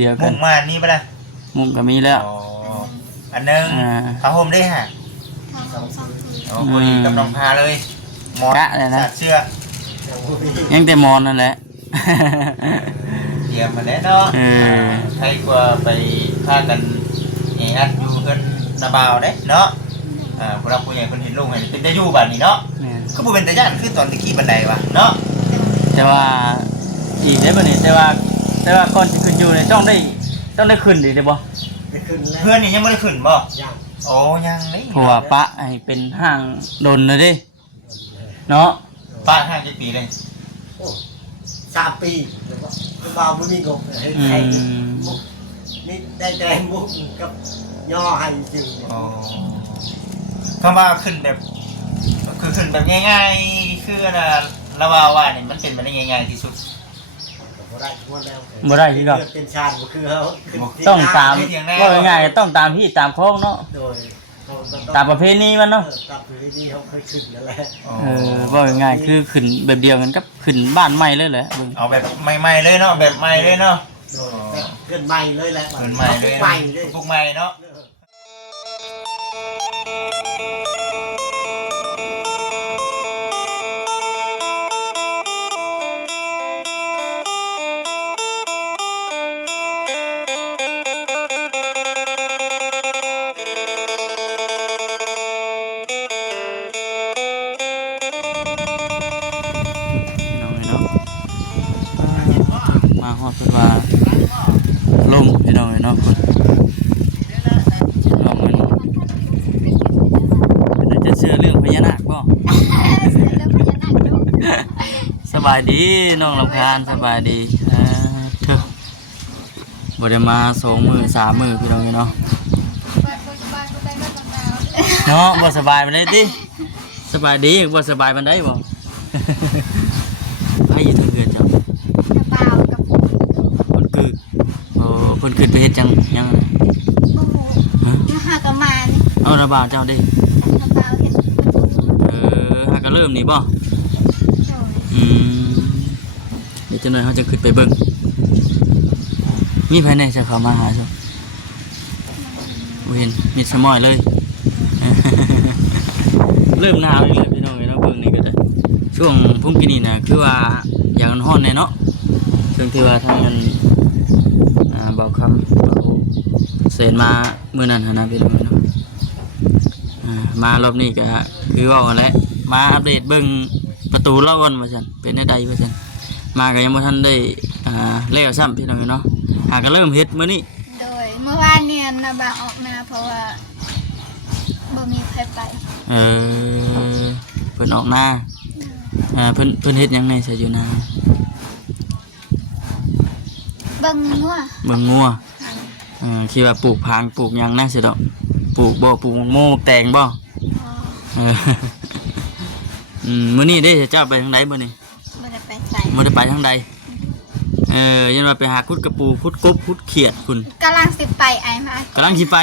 เดียวกันมุ้งมานี่ปะล่ะมุ้งก็มีแล้วอันนึงผ้าห่มได้ฮะโอ้พอดีกำลังพาเลยหมอนสัตว์เสื้อยังแต่มอนนั่นแหละเยี่ยมมาแล้วเนาะใครกว่าไปพากันอัดอยู่กันนาบาวได้เนาะพวกเราผู้ใหญ่คนเห็นลุงเห็นเป็นจะอยู่บ้านนี่เนาะก็ผู้เป็นแต่ย่านขึ้นตอนตะกี้บันไดวะเนาะแต่ว่าอีกได้ป่ะเนี่ยแต่ว่าก่อนจะขึ้นอยู่เนี่ยต้องได้ขึ้นดีได้บ่เพื่อนนี่ยังไม่ได้ขึ้นบ่โอ้ยังนี่เพราะว่าปะให้เป็นห้างโดนเลยดิเนาะป้าห้างกี่ปีเลย3 ปีแล้วบ่าวไม่มีงบให้นี่ได้แต่มุกกับย่อให้อยู่คำว่าขึ้นแบบคือขึ้นแบบง่ายๆคือนะละว่าเนี่ยมันเป็นไปได้ง่ายๆที่สุดบ่ได้ที่ก็เป็นชาญคือเขาต้องตามว่าง่ายๆต้องตามที่ตามโค้งเนาะตามประเพณีมันเนาะตามประเพณีเขาเคยขึ้นนั่นแหละว่าง่ายๆคือขึ้นแบบเดียวกันกับขึ้นบ้านใหม่เลยแหละเอาแบบใหม่ๆเลยเนาะแบบใหม่เลยเนาะขึ้นใหม่เลยแหละขึ้นใหม่เลยพวกใหม่เนาะมาฮอดเพิ่นว่าลมพี่น้องเนาะลมมันจะเชื่อเรื่องพญานาคบ่สบายดีน้องลำคาญสบายดีเถอะบ่ได้มา2 มื้อ 3 มื้อพี่น้องเนาะเนาะบ่สบายปานใดติสบายดีบ่สบายปานใดบ่ไผอยู่ทางเฮือนเจ้าเพิ่นขึ้นไปเฮ็ดจังยังหากะมาเอาระบาดเจ้าดิหากะเริ่มนี่บ่เดี๋ยวจังหน่อยเฮาจะขึ้นไปเบิ่งมีไผแน่จะเข้ามาหาซะบ่เห็นมีสมอยเลยเริ่มหนาวอีกแล้วพี่น้องเนาะเบิ่งนี่ก็ได้ช่วงพุ่งกินนี่น่ะคือว่าอย่างร้อนแน่เนาะซึ่งที่ว่าทางนั้นเบาคำเบาเสนมาเมื่อนั้นนะพี่น้องเนาะมารอบนี้ก็คือว่ากันแล้วมาอัปเดตเบิ่งประตูเล่ากันว่าซั่นเป็นได้ใดว่าซั่นมาก็ยังบ่ทันได้เล่าซ้ำพี่น้องเนาะหาก็เริ่มเฮ็ดมื้อนี้โดยเมื่อวานเนี่ยนาบาออกนาเพราะว่าบ่มีใครไปเพิ่นออกนาเพิ่นเฮ็ดหยังไงซะอยู่นาเบิ่งงัวคิดว่าปลูกพางปลูกยังน่าเสียดอกปลูกบ่ปลูกโม่แตงบ่มื้อนี้ได้เจ้าไปทางใดมื้อนี้บ่ได้ไปไสบ่ได้ไปทางใดยันว่าไปหาคุดกระปูคุดกบคุดเขียดคุณกำลังสิไปไอ้มากำลังสิไป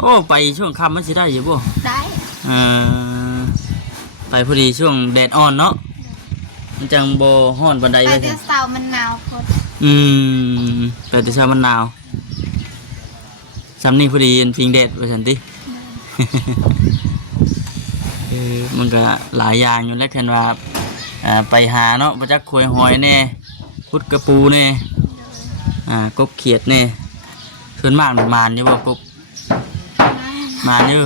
โอ้ไปช่วงค่ำมันสิได้อยู่บ่ได้ไปพอดีช่วงแดดอ่อนเนาะมันจังบ่ฮ้อนปานใดเลยไปแต่เช้ามันหนาวพอไปแต่เช้ามันหนาวซ้ำนี่พอดีฟิงแดดว่าซั่นติมันก็หลายอย่างอยู่แล้วแค่ว่าไปหาเนาะบ่จักขวยหอยแน่พุดกระปูแน่กบเขียดแน่ส่วนมากมันมานอยู่บ่กบมานอยู่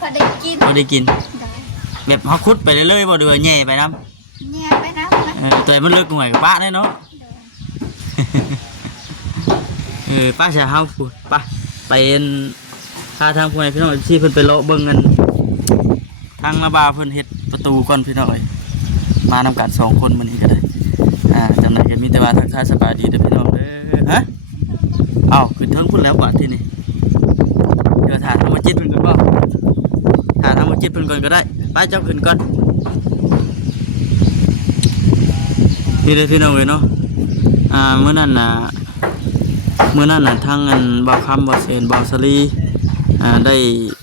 พอได้กินแบบเฮาขุดไปเรื่อยๆบ่เด้อแย่ไปนำแย่ไปนำแต่มันเลิกหน่วยกับป้าได้เนาะป้าจะเฮาพูดป้าไปพาทางพวกพี่น้องที่เพิ่นไปเลาะเบิ่งกันทางนาบาเพิ่นเฮ็ดประตูก่อนพี่น้องเอ้ยมานำกัน2 คนมื้อนี้ก็ได้จังได๋ก็มีแต่ว่าทักทายสบายดีเด้อพี่น้องเด้อฮะเอ้าขึ้นเทิงพุ่นแล้วบาดทีนี้เดี๋ยวถามธรรมจิตเพิ่นก่อนบ่ถามธรรมจิตเพิ่นก่อนก็ได้ไปเจ้าขึ้นก่อนนี่เด้อพี่น้องเอ้ยเนาะเมื่อนั้นน่ะทางอันบ่าวคำบ่าวเสนบ่าวสลีได้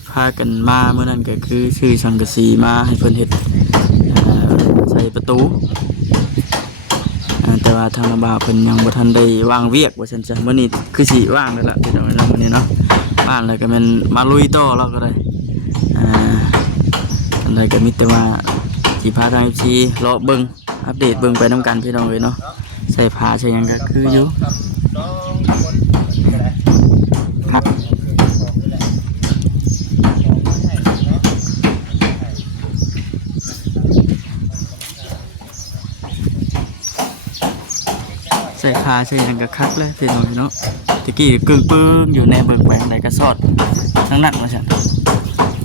พากันมาเมื่อนั้นก็คือซื้อสังกะสีมาให้เพิ่นเฮ็ดใส่ประตู แต่ว่าทางระบาเพิ่นยังบ่ทันได้วางเวียกว่าซั่นจ้ะมื้อนี้คือสิว่างแล้วล่ะพี่น้องเนาะมื้อนี้เนาะว่างแล้วก็แม่นมาลุยต่อแล้วก็ได้อันใดก็มีแต่ว่าสิพาทาง FC รอเบิ่งอัปเดตเบิ่งไปนํกันพี่น้องเอ้ยเนาะใส่ผ้าใส่หยังก็คืออยู่ครับใส่ผ้าใส่หยังก็คักเลยพี่น้องเนาะตะกี้กึ่งปึ้งอยู่ในเบิ่งไปอันใดก็สอดนักว่าซั่น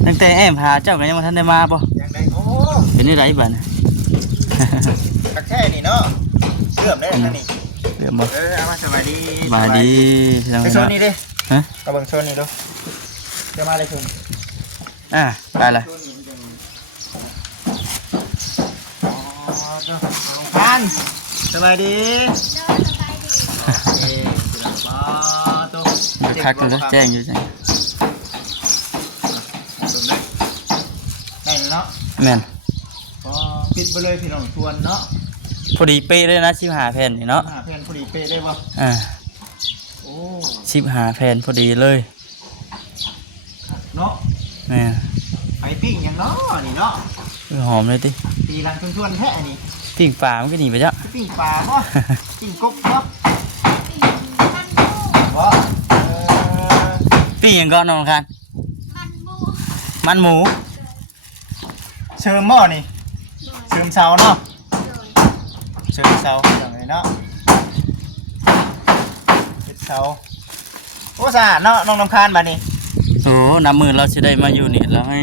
ตั้งแต่แอมพาเจ้าก็ยังบ่ทันได้มาบ่ ยังไงโอ้ เป็นจังไดบัดนี้ กระแค่นี่เนาะเกือบได้ทางนี้ เดี๋ยวบ่ เอามาสบายดี มาดีพี่น้อง ไปโซน เนาะ นี้ดิ ฮะ กระเบื้องโซนนี้ดูเดี๋ยวมาเลยคุณ ไปละ พันสบายดี จะคักอยู่แล้วแจ้งอยู่จัง ได้เนาะ แม่น ปิดไปเลยพี่น้องชวนเนาะ พอดีเป๊ะเลยนะ15แผ่นนี่เนาะ หาแผ่นพอดีเป๊ะได้ป่ะโอ้ 15แผ่นพอดีเลย เนาะ แม่น ไปปิ้งอย่างเนาะนี่เนาะ หอมเลยติ ตีรังชวนแค่นี่ ปิ้งปลามันก็หนีไปจ้ะ ปิ้งปลาป่ะปิ้งกบป่ะว่า ปิ้งหยังก่อนน้องคันมันหมู เชิมหม้อนี่เชิมเสาเนาะเชิมเสาอย่างไรเนาะเชิมเสาโอ้สะอาดเนาะน้องน้ำคานบ้านี่ โอ้น้ำมือเราสิได้มาอยู่นี่แล้วให้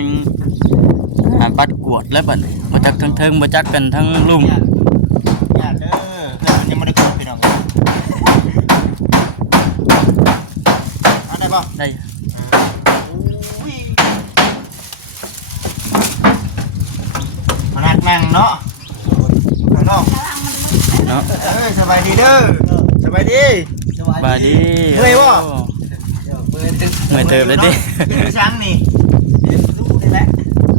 หาปัดกวดแล้วบัดนี้บ่จักทั้งเทิงบ่จักกันทั้งลุ่ม อย่าเด้อเพื่อนมันยังไม่ได้กดพี่น้องเอาได้ป่ะ ได้ มานักนั่งเนาะข้างนอก เนาะ สบายดีเด้อสบายดี บายดี เฮ้ยวะ เมื่อยเติบเลยดิ เป็นช้างนี่ดูนี่แหละ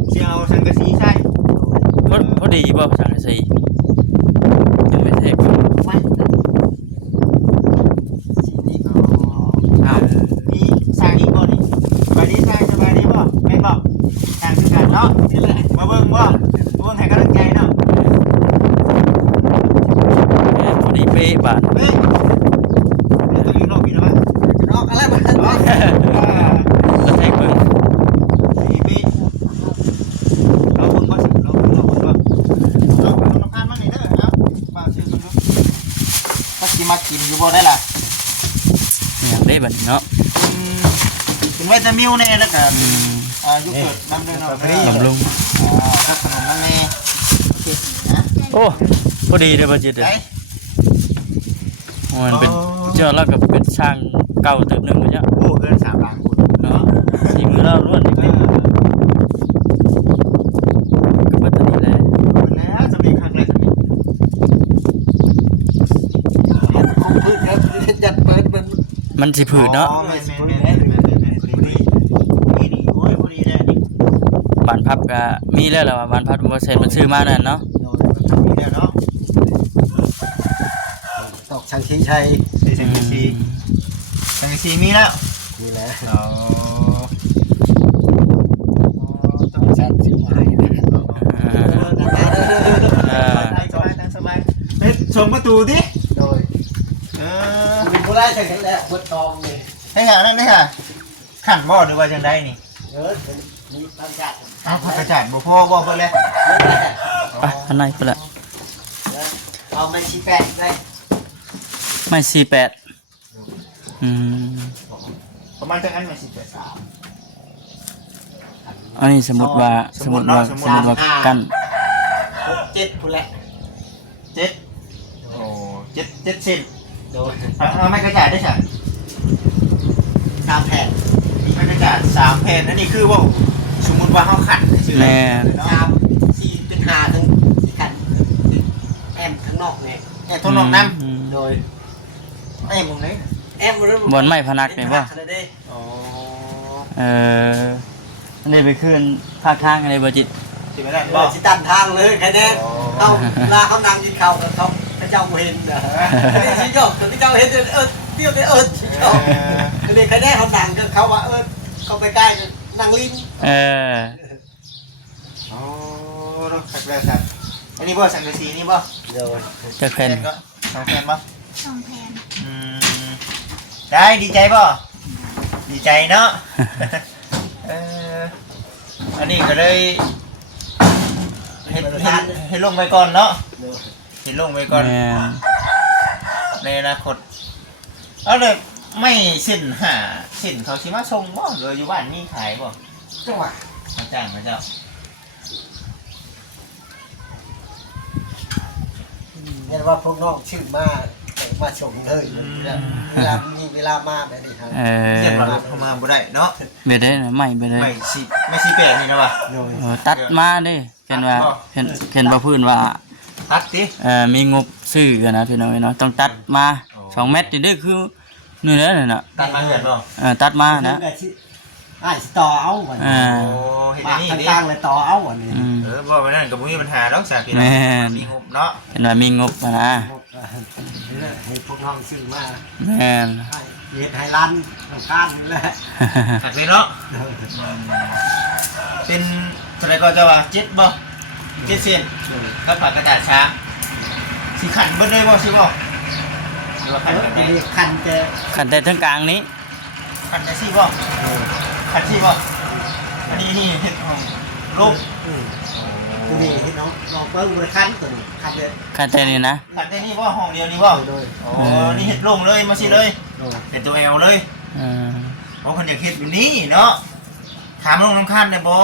เชียวสังกะสีใช่ พอดีบ่สังกะสียังไม่เทป อ้าวมีสร้างอีกบ่นี่สบายดีสร้างสบายดีบ่แม่นบ่สร้างคือกันเนาะมาเบิ่งบ่ให้กำลังใจเนาะ พอดีเป๊ะบาท เฮ้ยตัวอยู่นอกพี่นะมั้ยนอกอะไรบ่นอก แล้วแทกเบิ่ง ปีเราเบิ่งบ่สิเราเบิ่งบ่เราน้ำกันมานี่เด้อเอ้าป้าชื่อเพิ่นดูถ้าสิมากินอยู่บ่ได้ล่ะ อย่างได้บัดนี้เนาะ เป็นวิตามิวแน่แล้วก็ยุเกิดน้ำเด้อเนาะ บำรุง ก็ขนมน้ำแม่โอเคนะ โอ้พอดีเลยบ่จิตเด้ ไป อมันเป็นเจ้าแล้วก็เป็นช่างเก่าเติบหนึงบ่จ้ะ โอ้เกิน3ล้านคน เนาะสีมือเราล้วนนี่เป็นก็บ่ทันนี่แหละ แล้วจะมีครั้งแรกจะมี คงพืชครับจัดเปิดมัน มันสิผืดเนาะ อ๋อแม่พอดีนี่โอ้ยพอดีเลยนี่ บานพับก็มีแล้วล่ะว่าบานพับบ่เสร็จมันซื้อมานั่นเนาะ มีแล้วเนาะ ตอกชังชีชัย สังกะสีสังกะสีมีแล้ว นี่แหละ อ๋อ ตอกชังชีชัย สบายเฮ้ยส่งประตูดิ โดย อ เป็นผู้ได้ใช่ไหมแหละบดตองนี่ ให้หานั่นได้ค่ะขันบ่หรือว่าจังไดนี่ เป็นมีตั้งจัด อ้าวผักกระจาดบ่พอบ่เพิ่นเลย ไปข้างในพุ่นละ เอาไม่ชี้แปะได้ ไม่48ประมาณจังอันมาสิเจ็ด อันนี้สมมุติว่ากัน 7ผู้แหละ เจ็ดโอ้เจ็ดเซน โดย เอาไม้กระจาดได้ค่ะ 3แผ่น ไม้กระจาด3แผ่นอันนี้คือว่าสมมุติว่าเฮาขันซื่อ แม่ 3 4เป็น5ถึง4ขันแอมข้างนอกไง ๆแต่ตัวนอกน้ โดย ำไอ้หมองไหน แอมมัน บนไม้พนักนี่บ่ อ๋อ อันนี้ไปขึ้นภาคทางอะไรบ่จิต สิไปได้ บ่ บ่ สิตันทางเลยแค่นี้เอาลาเขานั่งกินข้าวกับเขาไป เจ้าเห็นนะนี่ชิโยกตัวที่เจ้าเห็นเตี้ยวได้ชิโยกคือใครได้เขาดังก็เขาว่าเขาไปใกล้นั่งลิ้น โอ้รถขับเรือสัตว์อันนี้บ่สังกะสีนี่บ่ เดี๋ยว จะแผ่น ก็สองแผ่นบ่ สองแผ่น ได้ดีใจบ่ดีใจเนาะ อันนี้ก็เลยเห็นลงไปก่อนเนาะเห็นลงไปก่อนในอนาคตเอาเลยไม่สิ้นหาสิ้นเขาชิมาส่งบ่หรืออยู่บ้านนี่ขายบ่ จังหวะ มาจ้างมาเจ้า เนี่ยว่าพวกน้องชื่อมาชมเลยเวลามีเวลามาแบบนี้ครับ เรียบร้อยเข้ามาบ่ได้เนาะ ไม่ได้นะไม่ได้ ไม่สิแปลนี่นะว่ะ โดย ตัดมาเด้เห็นว่าเห็นว่าพื้นว่า ตัดติ มีงบซื้อกันนะพี่น้องเนาะต้องตัดมา2 เมตรนี่เด้อคือนี่แหละน่ะ ตัดมาเห็นบ่ ตัดมานะ ต่อเอาวัน โอ้เห็น มา นี่ดิ กลางเลยต่อเอาวันนี้ บ่มันนั่นก็บ่มีปัญหาดอกสาพี่น้องมีงบเนาะ เห็นว่ามีงบนะ ให้พวกน้องซื้อมา แม่น เฮ็ดให้ร้านต้องการนี่แหละ ตัดเลยเนาะเป็นอะไรก็จะว่า7บ่7เส้นกับปากกระดาษช้างสิขันเบิดเลยบ่สิบ่หรือว่าขันแบบไหน คันจะ ขันแต่ทั้งกลางนี้ ขันได้สิบ่ขันสิบ่อันนี้นี่เฮ็ดของลูก ตัวนี้ให้น้องเปิ้งบริคันตัวนี้คันเลย ขันแต่นี่นะ ขันได้นี่บ่ห้องเดียวนี่บ่ โดย โอ้นี่เฮ็ดลงเลยมาสิเลย โดย เป็นตัว L เลย อืม เพราะคนอยากเฮ็ดแบบนี้เนาะถามลงน้ำคันได้บ่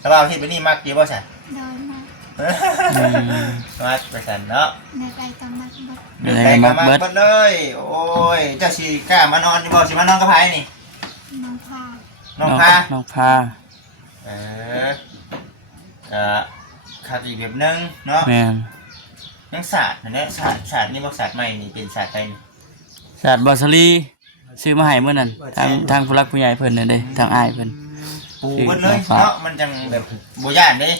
แต่ว่าเฮ็ดแบบนี้มักอยู่บ่ใช่ โดยมา มักไปสั่นเนาะ ในใจกำมัดบด เป็น ไป ไง ก็ มัก มัก เบิด เบิดเลย โอ้ยเจ้าสิกล้ามานอนอยู่บ่สิมานอนกับไผนี่ น้องพา น้องพา น้องพา เออขาดอีกแบบนึงเนาะ แม่น ยังศาสตร์นั่นแหละศาสตร์นี่บ่ศาสตร์ใหม่นี่เป็นศาสตร์ใดนี่ ศาสตร์บอสลีซื้อมาให้เมื่อนั้นทางผู้รักผู้ใหญ่เพิ่นน่ะเด้ทางอ้ายเพิ่น ปูเบิดเลยเนาะมันจังแบบบ่ย่านเด้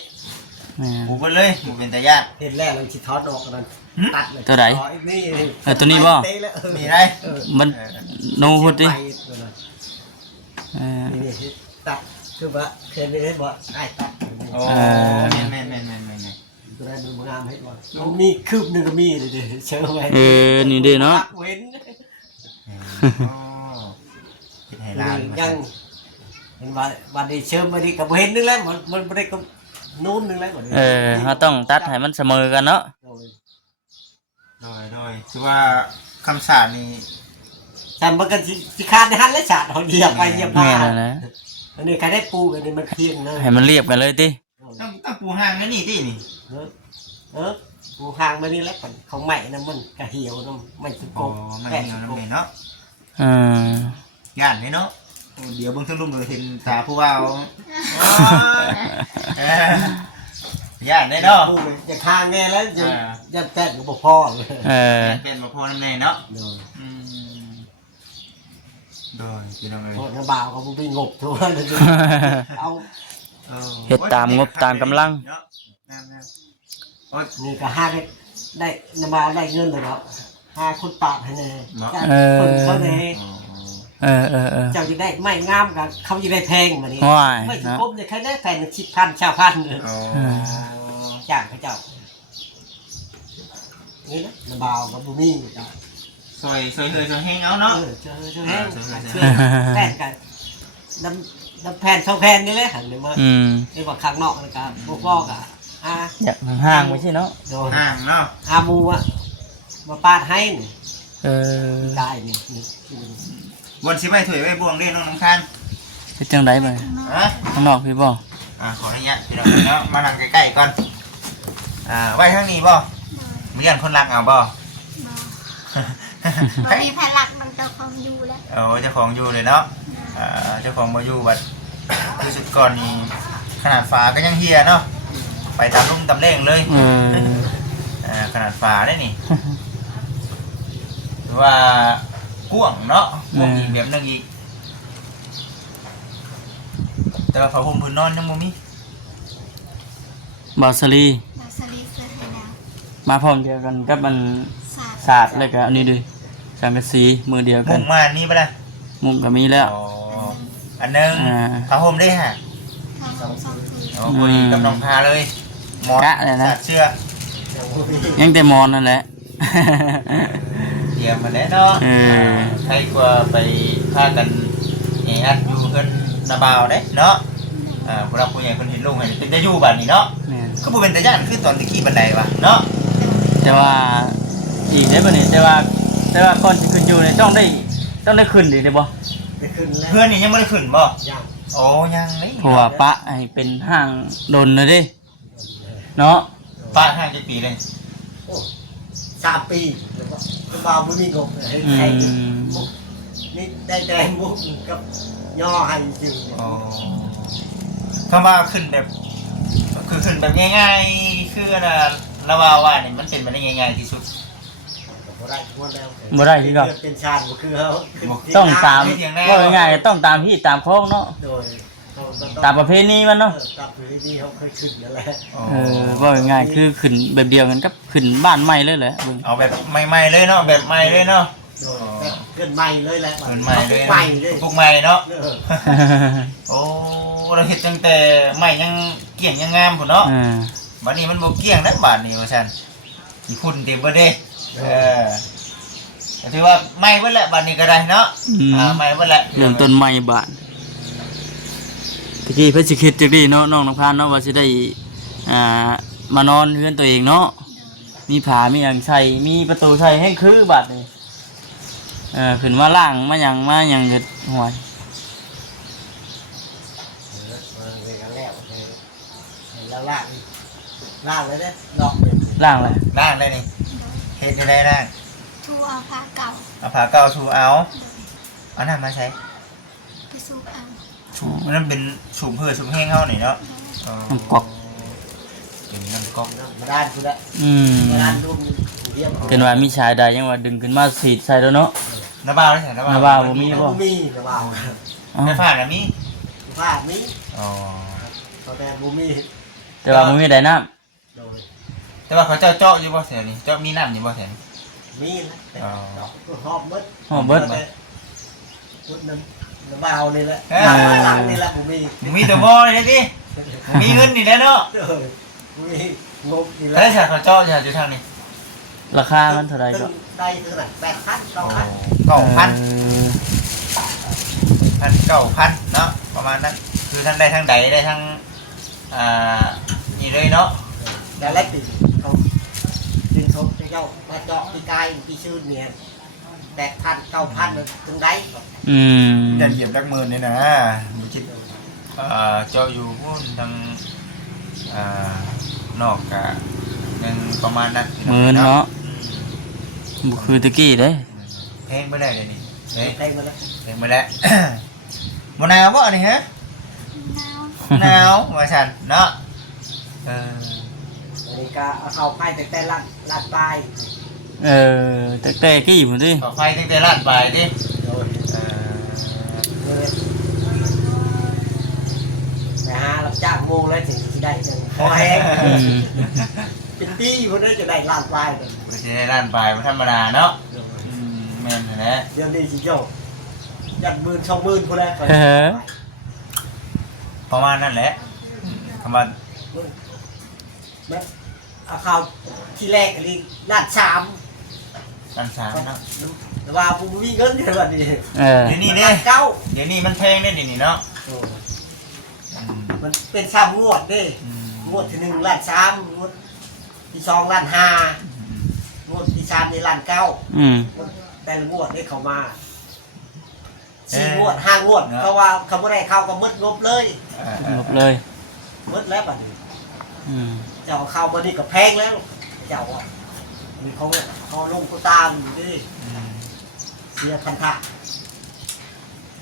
แม่น ปูเบิดเลยบ่เป็นตาย่าน เห็นแรกเราชิทอดออกกันตัดเลย ตัวไหน นี่ ตัวนี้บ่ มีได้ มันโนพุดดิ นี่ตัดคือว่าเคยไม่ได้บอกไอ้ตัด โอ้แม่น ตัวนั้นมันงามให้บ่มันมีคืบหนึงก็มีเลยดิเชื่อไหม นี่เด้เนาะ เว้น อ๋อคิดให้ลาน ยังเห็นว่าวันนี้เชื่อมาดีกับเว้นนึงแล้วมันไม่ได้กับนู้นนึงแล้ว เฮาต้องตัดให้มันเสมอกันเนาะ โดยคือว่าคำสาปนี่ แต่มันก็สิคานในหันและฉาดเขาเหยียบไปเหยียบมา แม่นนะ อันนี้ใครได้ปูอันนี้มันเพียงเลย ให้มันเรียบกันเลยติ ต้องปูห่างนะนี่ที่นี่ ปูห่างมานี่แล้วของใหม่นะมันกระเหี่ยวนะมันสุก โอ้ บ ไม่ แปะ เงี้ย สุ น้ำ กบ เมเนาะ อืม ย่านเลยเนาะเดี๋ยวเบิ่งทั้งรุ่มเลยเห็นตาผู้ว่าย่านเลยเนาะ ปูจะข้างแน่แล้วจะแปะกับพ่อเลย เป็นมาพอน้ำเนยเนาะ โดย โดยพี่น้องเลย โทษนะบ่าวเขาไปงบทั่วเลยเอา เฮ็ดตามงบตามกำลัง นี่ก็ห้าได้น้ำบ่าวได้เงินเลยครับ5คนปาดให้แน่คนเขาแน่ เจ้าจะได้ไม่งามกับเขาจะได้แพงมานี่ ว้าย ไม่ถึง เนาะ ก้มจะใครได้แพง10,000 20,000เลยจ้างเขาเจ้านี่นะน้ำบ่าวกับบุมี่เจ้า ซอยแห้งเอาเนาะ เจอแห้งแผ่นกันน้ำแผ่นสองแผ่นนี่เลยหันเลยมา ไอ้ว่าข้างนอกนะครับพวกพ่อกะอยากห่างๆไว้สิเนาะ โดน ห่างเนาะ มูอะมาปาดให้นี่ได้นี่ บนชิบไปถอยไว้บวงเด้น้องน้ำคัน เฮ็ดจังได๋บัด ข้างนอก ข้างนอกพี่บ่ ขออนุญาตพี่น้องเนาะมานั่งใกล้ๆก่อนไว้ข้างนี้บ่มีกันคนรักเอาบ่ บ่มีแผ่นหลักมันเจ้าของอยู่แล้ว เจ้าของอยู่เลยเนาะเจ้าของมาอยู่บัดคือสุดก่อนนี่ขนาดฝาก็ยังเฮียเนาะไปตามลุ่มตามเล่งเลยขนาดฝาได้นี่หรือว่ากว้างเนาะกว้างอีกแบบนึงอีกแต่ว่าผ้าห่มพื้นนอนยังบ่มี บอสลี บาสลีเซอร์ให้แล้ว มาพร้อมเดียวกันกับมัน ศาสตร์ศาสตร์แล้วก็อันนี้ด้วยสังกะสีมือเดียวกั มุ่ น งมานี่ปะล่ะ มุงก็มีแล้ว อ๋ออันหนึงผ้าห่มได้ฮะ ทางสองคืน อ๋อคุยกับน้องพาเลยหมอน กะเลยนะ สัตว์เชือก ยังบ่มี ยังแต่มอนนั่นแหละ เตรียมมาแล้วเนาะ ใครกว่าไปพากันอัดอยู่เพิ่นนาบาวเด้เนาะพวกเราผู้ใหญ่เพิ่นเห็นลุงให้เป็นตาอยู่บัดนี้เนาะ แม่น คือบ่เป็นตาย่านคือตอนตะกี้บันไดวะเนาะ แต่ว่าอีกได้บ่นี่แต่ว่าก่อนสิขึ้นอยู่เนี่ยต้องได้ขึ้นดีได้บ่ ได้ขึ้นแล้ว เพื่อนนี่ยังบ่ได้ขึ้นบ่ ยัง โอ้ยังนี่ เพราะว่าปะให้เป็นห้างดนเลยเดิเนาะ ป้าห้ากี่ปีเลย โอ้3 ปีแล้วก็บ่าวบ่มีงบให้ อื ให้ ม มุกนี่ได้แต่มุกกับย่อให้ซื่อ อ๋อคำว่าขึ้นแบบคือขึ้นแบบง่ายๆคือน่ะละว่านี่มันเป็นไปได้ง่ายๆที่สุด บ่ได้ทั่วแล้ว บ่ได้คือเก่า เป็นชาติบ่คือเฮา ต้องตามว่าง่ายๆต้องตามที่ตามโค้งเนาะ โดยเขาก็อง ตามประเพณีมันเนาะ ตามประเพณีเขาเคยขึ้นนั่นแหละ ว่าง่ายๆคือขึ้นแบบเดียวกันกับขึ้นบ้านใหม่เลยแหละเบิ่ง เอาแบบใหม่ๆเลยเนาะแบบใหม่เลยเนาะ โดยแบบเกินใหม่เลยแหละ เหมือนใหม่เลย ใหม่เลย ปลูกใหม่เนาะ เออ โอ้เราเห็ดตั้งแต่ใหม่ยังเกี่ยงยังงามพุ่นเนาะ อ่า บัดนี้มันบ่เกี่ยงนะบาดนี้ว่าซั่นสิพุ่นเต็มเบิดเด้ก็ถือว่าใหม่เบิดแหละบาดนี้ก็ได้เนาะใหม่เบิดแหละ เริ่มต้นใหม่บ้านตะกี้เพิ่นสิคิดจักดีเนาะน้องน้ำพานเนาะว่าสิได้มานอนเฮือนตัวเองเนาะมีผามีหยังใช้มีประตูใช้ให้คือบัดนี้ขึ้นมาล่างมาหยังเฮ็ดหวย เรียนกันแล้วเห็นแล้วล่างเลยเด้ดอกเป็น ล่างเลย ร่างเลยนี่เฮ็ดอยู่ได้ร่าง ทั่วผ้าเก่า เอาผ้าเก่าชูเอาเอาน้ำมาใช้ ไปสูบเอา ชูมันเป็นชูเพื่อชูแห้งเฮานี่เนาะ น้ำกอก เป็นน้ำก๊อก มาด้านคุณละ อืม มาด้านรูปเรียบ เป็นว่ามีชายใดยังว่าดึงขึ้นมาสีดใส่แล้วเนาะ น้ำบ่าวได้ใช่น้ำบ่าว น้ำบ่าวบ่มี บ่มีนะบ่าว อ๋อ ในผ้าน่ะมี ผ้ามี อ๋อ เขาแต่บ่มี แต่ว่าบ่มีใดน้ำ โดย แต่ว่าเขาเจาะอยู่บ่แถวนี้เจาะมีน้ำอยู่บ่แถวนี้ มีนะแต่ อ๋อ ดอกหอบเบิด หอมเบิด พุดน้ำบ่าวนี่แหละหลังนี่แหละบ่มี มีแต่บ่เลยดิมีเงินนี่แหละเนาะ เออบ่มีงบนี่แห แล้ ละ วฉันเขาเจาะอยู่ทางนี้ ราคามันเท่าไหร่ก็ ได้เท่าไหร่8,000 9,000 9,000 พัน 9,000เนาะประมาณนั้นคือทั้งได้ทั้งใดได้ทั้งนี่เลยเนาะ แล้วแลกติเขาดึงเขาเจ้ามาเจาะที่กายที่ชื่อเนี่ย8,000 9,000ถึงได้ อืม จะเหยียบลักหมื่นนี่นะมีคิดเจาะอยู่พุ่นทางนอกกะยังประมาณนั้น หมื่นเนาะบ่คือตะกี้เด้ เพลงไปได้เลยนี่เฮ้ย ได้มาแล้ว เพลงไปแล้ว มะนาวบ่นี่ฮะ หนาว หนาวว่าฉันเนาะ อันนี้ก็เอาเข้าไปแต่ลัดปลาย แต่กี้พุ่นติ ต่อไฟตั้งแต่ลาดบ่ายดิ โดยไปหารับจ้างโมงแล้วถึงจะได้จังพอแห้ง อืม เป็นปีคนนั้นจะได้ลัดปลายเลย ไม่ใช่ลาดบ่ายมันธรรมดาเนาะแม่นแหละ เดี๋ยวนี้สิเจ้ายัด10,000 20,000คนแล้ว ประมาณนั้นแหละคำว่า เอาเข้าที่แรกอันนี้ลัด3 การสามเนาะ แต่ว่าผมมีเงินอยู่แบบนี้ เดี๋ยวนี้เด้ ลัดเก้า เดี๋ยวนี้มันแพงได้ดินี่เนาะ มันเป็น3งวดเด้งวดที่1ลัด3งวดที่2ลัด5งวดที่3นี่ลัด9 อืม แต่ละงวดได้เข้ามา4งวด5งวดเพราะว่าเขาบ่ได้เข้าก็หมดงบเลย หมดเลย หมดแล้วบัดนี้ อืม เจ้าเข้ามานี่ก็แพงแล้วเจ้าอ่ะมีเขาลงก็ตามอยู่ดิเสียพันธะ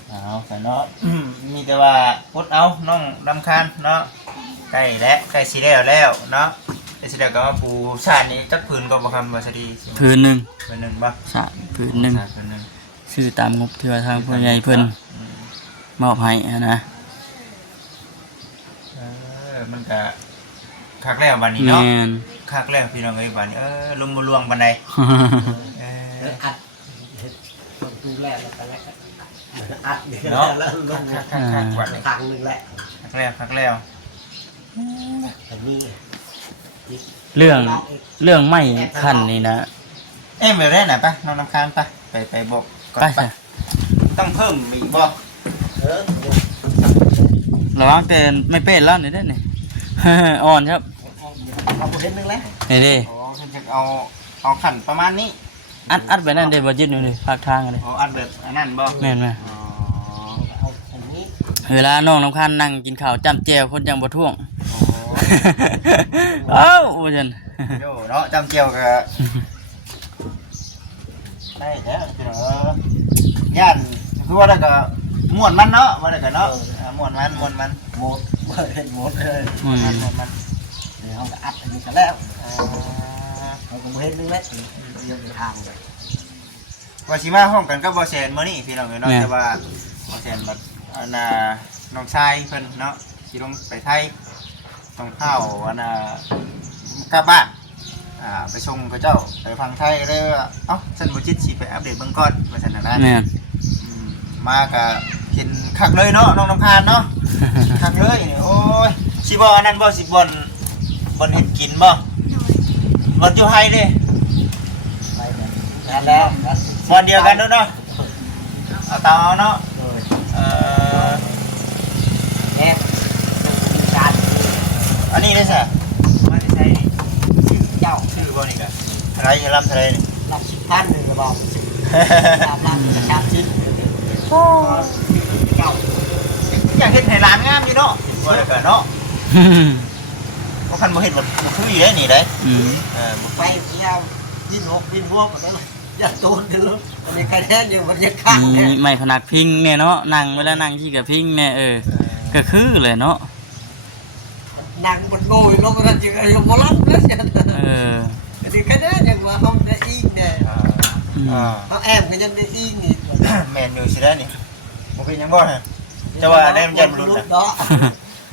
เอาแต่เนาะมีแต่ว่าพุดเอาน้องรำคาญเนาะใกล้แล้วใกล้สิแล้วเนาะใกล้สิแล้วก็มาปูชาตินี้จักผืนก็บ่คำว่าสดี พื้นหนึง ผืนหนึงบ่ สะพื้นหนึง ผืนหนึง ชื่อตามงบที่ว่าทางผู้ใหญ่เพิ่นมอบให้นะ มันก็คักแล้วบัดนี้ แม่ เนาะ น คักแล้วพี่น้องเอ้ยบัดนี้ลมบ่ลวงปานใดอัดคนดูแลแล้วไปแล้วอัดเนาะแล้วลง คักๆๆกว่านี้ ครั้งนึงแหละ คักแล้ว แต่นี่ เรื่องไม่คันนี่นะ เอ้ยแบบนั้นน่ะปะน้องน้ำค้างไปบอกก่อน ไป ไปต้องเพิ่มอีกบ่ ระวังแต่ไม่เป็นแล้วนี่ได้นี่ อ่อนครับ เอาไปเห็นนึงแล้ว นี่ดิ อ๋อเพิ่นจะเอาขันประมาณนี้ อัดไปนั่นเด้บ่ยึดอยู่นี่ภาคทางกันเลย อ๋ออันแบบอันนั้นบ่ แม่นไหม อ๋อ เอาอันนี้ เวลาน้องน้ำคันนั่งกินข้าวจ้ำแจวคนจังบ่ท่วง โอ้ เอ้าว่าจัน โยเนาะจำเจียวก็ได้แล้วพี่น้องย่านคือว่าแล้วก็ม่วนมันเนาะว่าแล้วก็เนาะม่วนมันหมดเห็นหมดเลย อืม มัน เดี๋ยวเขาจะอัดอันนี้กันแล้วเราก็เห็นนึงแล้วเดี๋ยวทางไป ว่าสิมาห้องกันกับบ่แซนมื้อนี้พี่น้องเนาะแต่ว่าบ่แซนบัดอันน่ะน้องชายเพิ่นเนาะสิลงไปไทยต้องเข้าอันน่ะกลับบ้านไปส่งเขาเจ้าไปฟังไทยเลยว่าเอ้าฉันบ่จิตสิไปอัปเดตเบิ่งก่อนว่าซั่นน่ะนะ แม่น มาก็เห็นคักเลยเนาะน้องน้ำพานเนาะ คักเลยโอ้ยสิบ่อันนั้นบ่สิบ่นเห็ดกินบ่ โดย บ่อยู่ไฮเด้ ไปกันแล้ว บ่เดียวกันเนาะเอาตามเอาเนาะ โดย เ แอบมีการ อันนี้ได้ซะมาได้ใช้ เจ้า ชื่อบ่นี่ก็อะไรจะรับเท่าไหร่นี่ รับ10,000นึงก็บอกตามร้านประชาชินเจ้า อยากเฮ็ดให้ร้านงามอยู่เนาะบ่ได้ก็เนาะบ่คันบ่เฮ็ดบ่คืออีได้นี่ได้ อืม บ่ ไปเที่ยวยินหกยินหัวหมดแล้วอย่าโดนถือมันมีใครแท้อยู่มันยังข้าง มี เนี่ย ไม้พนักพิงเนี่ยเนาะนั่งเวลานั่งที่กับพิงเนี่ยก็คือเลยเนาะ นางมันโง่ลงกันจริงไอ้ยมรับแล้วเสีย thì cái đó nhưng mà không để yên nè เขาแอมก็ยังได้อีกนี่ แม่นอยู่สิได้นี่บ่เป็นหยังบ่ฮะจะว่าได้มันยันมนุษย์น่ะ เนาะ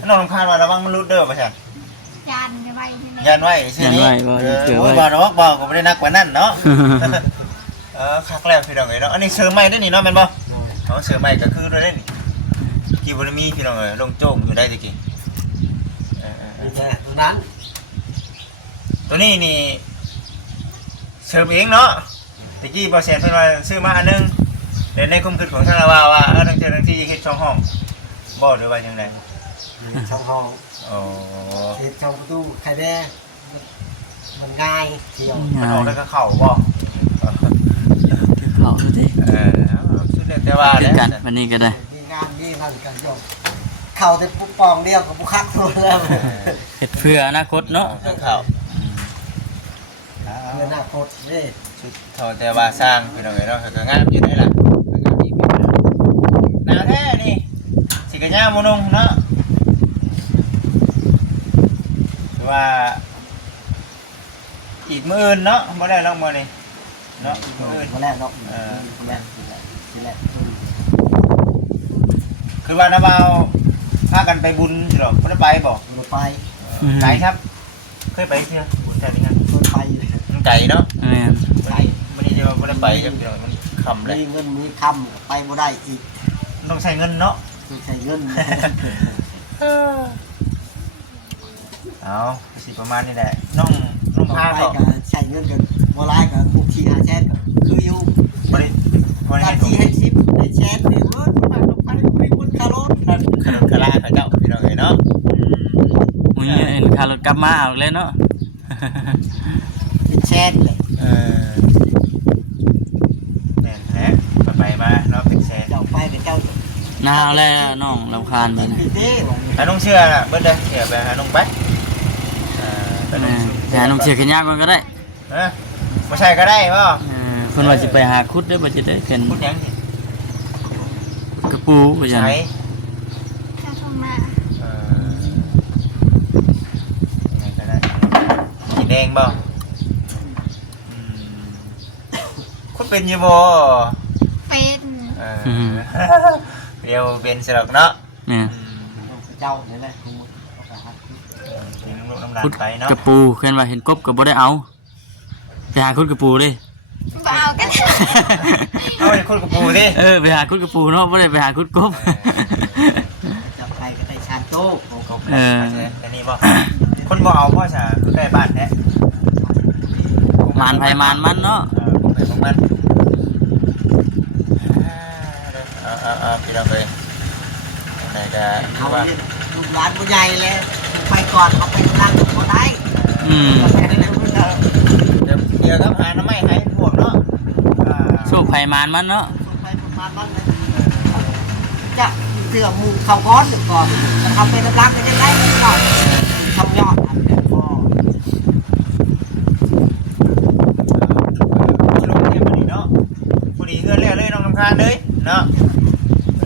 น้องรำคาญว่าระวังมนุษย์เด้อว่าซั่น จานจะไว้ที่ไหน ยันไว้สินี้โอ้ยบ่ดอกบ่ก็บ่ได้นักกว่านั้นเนาะคักแล้วพี่น้องเอ้ยเนาะอันนี้เสริมใหม่ได้นี่เนาะแม่นบ่เสริมใหม่ก็คือได้นี่กี่บ่ได้มีพี่น้องเอ้ยลงโจมอยู่ได้ตะกี้ นี่แหละตัวนั้น ตัวนี้นี่เสริมเองเนาะตะกี้บ่แสนเพิ่นว่าซื้อมาอันนึงแต่ในความคิดของทางเราว่าทั้งเจ้าทั้งที่เฮ็ดช่องห้องบ่หรือว่าจังได๋ ช่องห้อง อ๋อ เฮ็ดช่องประตูใครแน่มันง่ายเที่ยว มันออกแล้วก็เข้าบ่ เขาดูดิ สุดแล้วแต่ว่า เดี แล้ ยว วกันวันนี้ก็ได้ มีงานนี่นั่นกันยกเข้าแต่ปุ๊บปองเดียวกับปุ๊คักตัวแล้ว เฮ็ดเพื่ออนาคตเนาะ เข้า เงินหน้าโคตรนี่ ชุดเท่าแต่ว่าสร้างพี่น้องเอ้ยเนาะก็งามอยู่ได้ล่ะงามอีกหนาวแท้นี่สิกะย่าบ่นุ่งเนาะคือว่าอีกมื้ออื่นเนาะบ่ได้ลองมื้อนี้เนาะอีกมื้ออื่น มาแรกเนาะมาแรกทีแรก คือว่าน้าบ่าวพากันไปบุญสิหรอบ่ได้ไปบ่ มาไป ไกลครับ เคยไปเที่ยวบุญแต่นี่ครับ คนไป มันไกลเนาะ แม่น ไปมื้อนี้จะว่าบ่ได้ไปครับพี่น้องมันค่ำแล้ว มีเงินมีคำไปบ่ได้อีก ต้องใช้เงินเนาะ ต้องใช้เงิน เอาสิประมาณนี้แหละน้อง ไป พาก็ ก็ใช้เงินกันบ่หลายก็คุกที่5แสนก็คืออยู่ บ่ได้บ่ได้ การ เฮ็ด ที่ให้ชิปได้แชทนี่เว้ยมันต้องไปมีคนคารถนั่น ขนมคาราเขาเจ้าพี่น้องเอ้ยเนาะ มึงเห็นค่ารถกลับมาเอาเลยเนาะ เป็นแชทเลย แม่นแหละไปมาเนาะเป็นแสน เจ้าไปเป็นเจ้า หนาวแล้วน้องรำคาญไป เป็นเด้บอก หาน้องเชื่อน่ะเบิดเด้อเดี๋ยวไปหาน้องไปไปน้อง แต่น้องเชียร์ขึ้นยากมันก็ได้ บ่ใช่ก็ได้บ่ เพิ่นว่าสิไปหาคุดได้บ่จะได้เป็น พูดหยังสิ กระปูว่าจัง ใช้ ถ้าเข้ามา ยังไงก็ได้สีแดงบ่คุณเป็นอยู่บ่ เป็น เดี๋ยวเป็นสลักเนาะ เนี่ย เจ้านี่แหละคุณ กินล ลูกน้ำหลาน ขุด ไปเนาะ กระปูเห็นว่าเห็นกบก็บ่ได้เอาไปหาขุดกระปูดิ บ่เอากัน เอาไปคนกับปูดิ ไปหาขุดกระปูเนาะบ่ได้ไปหาขุดกบ จะไปก็ได้ชานโต๊ะ กบแต่นี่บ่คนบ่เอาพ่อจะใกล้บ้านแท้ มานไผมานมันเนาะ ผมไปของมันพี่เราไปไหนจะ เขา ว่า เนี่ยลูกหลานผู้ใหญ่เลยไปก่อนเขาไปนั่งก็ได้ ไปได้เลยเพื่อนเรา เดี๋ยวครับหาน้ำไม้ให้พวกเนาะ โชคไผมานมันเนาะ ไปประมาณนั้นเลยจะเสือมูเขาก้อนก่อนจะทำเป็นรักก็จะได้ก่อนทำยอดอันเดียวพอ ลงเนี่ยพอดีเนาะพอดีเพื่อนเลี้ยวเลยน้องน้ำคานเลยเนาะ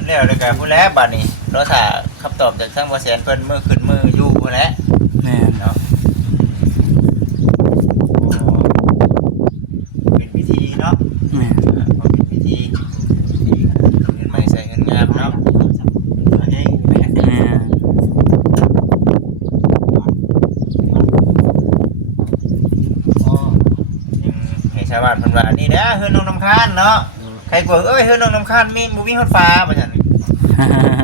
เลี้ยวเลยกันพูดแล้วบัดนี้เราถ่าคำตอบจากทั้งบริษัทเพิ่นมือขึ้นมืออยู่พูดแล้ว แม่น เนาะเป็นพิธีเนาะ แม่น พอเป็นพิธีเงินใหม่ใส่เงินงามเนาะ แม่น ให้ชาวบ้านเพิ่นว่านี่เด้อเฮือนน้องน้ำคานเนาะใครกลัวเอ้ยเฮือนน้องน้ำคานมีบ่มีฮอดฟ้าว่าซั่น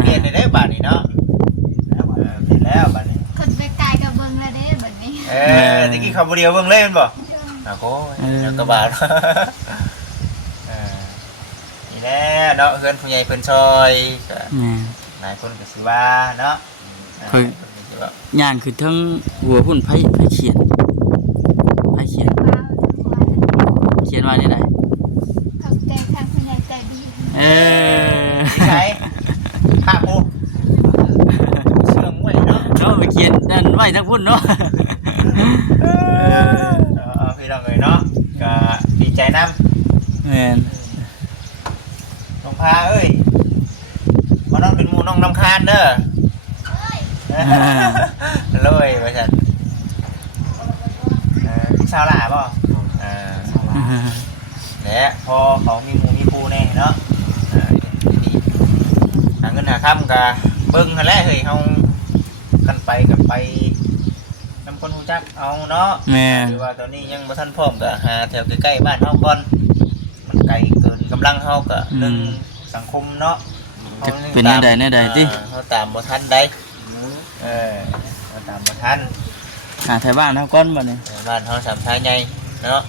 เปลี่ยนได้บาดนี้เนาะเปลี่ยนแล้วบาดนี้ คนไปไกลกับเบิ่งแล้วเด้บัดนี้ ตะกี้เขาบ่เดียวเบิ่งเลยแม่นบ่อ้าวโหเดี๋ยวก็บาดนี่แหละเนาะเฮือนผู้ใหญ่เพิ่นซอยก็ แม่น หลายคนก็สิว่าเนาะ ย่างคือทั้งหัวพุ่นไผเขียนไผเขียน ว้าวทุกคน เขียนว่าได้ได ขอบใจทางผู้ใหญ่ใจดี ที่ใช้ภาพปูเชื่องไว้เนาะ เนาะไปเขียนนั่นไว้ทั้งพุ่นเนาะ พี่น้องเนาะก็ดีใจนำ แม่น น้องพาเอ้ยมาน้องเป็นหมูน้องน้ำคานเด้อเลยว่าฉันชาวหล่าป่ะและพอเขามีหมูมีปูแน่เนาะหาเงินหาค่ำกะเบิ้งกันแล้วเฮ้ยเขากันไปกับไปนำคนหูจักเอาเนาะ แม่น หรือว่าตอนนี้ยังบ่ทันพร้อมก็หาแถวใกล้ๆบ้านเฮาก่อนมันไกลเกินกำลังเฮาก็เรื่องสังคมเนาะ จะเป็นแนวใดแนวใดติ เฮาตามบ่ทันได้เฮาตามบ่ทัน หาไทบ้านเฮาก่อนบัดนี้ บ้านเฮาสามชายใหญ่เนาะ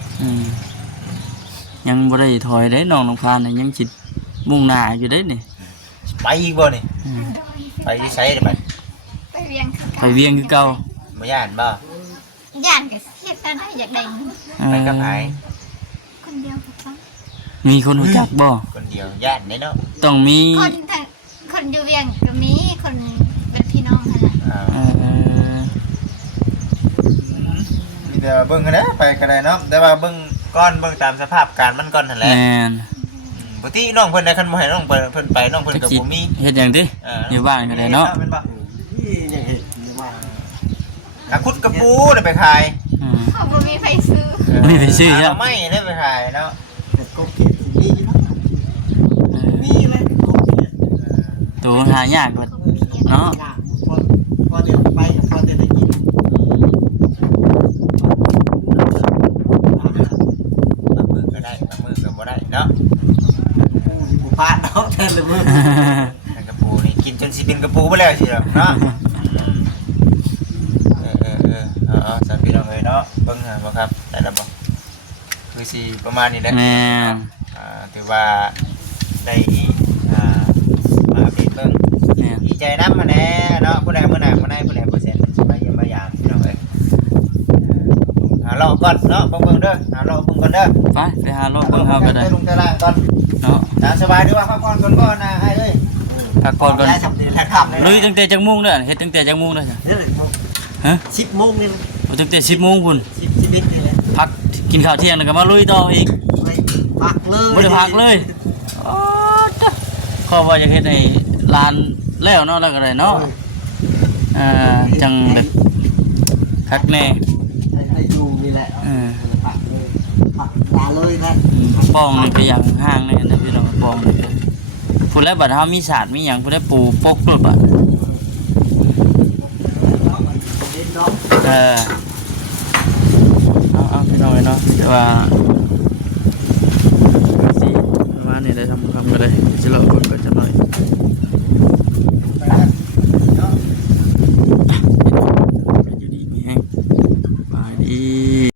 ยังบ่ได้ถอยได้น้องน้องพานนี่ยังสิมุ่งหน้าอยู่เด้นี่ ไปอีกบ่นี่ โดย ไปที่ไสได้บัด ไปเวียงคือ ไปเวียงคือเก่า บ่ย่านบ่ ย่านก็เฮ็ดได้อยากได้เงิน ไปกับไผ คนเดียวก็พอ มีคนรู้จักบ่ คนเดียวย่านเด้เนาะ ต้องมี คนทางคนอยู่เวียงก็มีคนเป็นพี่น้องหั่นน่ะ มีแต่เบิ่งกันเด้อไปก็ได้เนาะแต่ว่าเบิ่งก่อนเบิ่งตามสภาพการมันก่อนนั่นแหละ แม่น ปกติน้องเพิ่นได้คันบ่ให้น้องเพิ่นไปน้องเพิ่น จัก ก็ สิ บ่มี เฮ็ดหยังติอยู่บ้านก็ได้เนาะ แม่นบ่ นี่ยังเห็นอยู่ว่า อาคุดกระปูได้ไปขาย เขาบ่มีไผซื้อ ไม่ไปซื้อครับ ไม่ได้ไปขายเนาะ แต่ก็เขียนมีนะมีเลยก็เขียน ตัวหายากกว่าเนาะ พอเดี๋ยวไปพอเดี๋ยวได้กิน บางมือก็ได้บางมือก็บ่ได้เนาะ กูพลาดเนาะแทนเลยมึง แต่กระปูนี่กินจนสิเป็นกระปูไปแล้วสิเนาะเนาะเอาสามพี่น้องเลยเนาะเบิ่งหาบ่ครับได้แล้วบ่คือสิประมาณนี้แหละ แม่น ถือว่าได้มาเป็นเบิ่ง แม่น ดีใจนำมาแน่เนาะผู้ใดมื้อหน้ามื้อใดผู้ใดบ่เซ็นสิมาเยี่ยมมายามพี่น้องเอ้ยหาเลาะก่อนเนาะเบิ่งเด้อหาเลาะเบิ่งก่อนเด้อ ไปหารถเบิ่งเฮาก็ได้ ลงตารางก่อน เนาะ ตามสบายดีว่าพักผ่อนก่อนก่อนนะไอ้เอ้ย พักก่อนก่อน ได้สำเร็จแล้วทำเลย ลุยตั้งแต่จักโมงเด้อเฮ็ดตั้งแต่จักโมงเด้อ นี่เลย ฮะ 10 โมงนี่ บ่ตั้งแต่10 โมงพุ่น 10 11นี่เลย พักกินข้าวเที่ยงแล้วก็มาลุยต่ออีก ไปพักเลย บ่ได้พักเลยอ๋อจ้ะขอว่าอยากเฮ็ดให้ร้านแล้วเนาะแล้วก็ได้เนาะจังแบบคักแน่ ได้อยู่นี่แหละพักเลยพักตาเลยนะ ป้องนี่ก็อย่างห่างแน่นะพี่น้องป้องนี่พุ่นแล้วบัดเฮามีศาสตร์มีหยังพุ่นแล้วปูปกรถบัด เล่นเนาะ เอาพี่น้องเนาะแต่ว่าสิประมาณนี้ได้ทำก็ได้จะเลาะคนก็จะ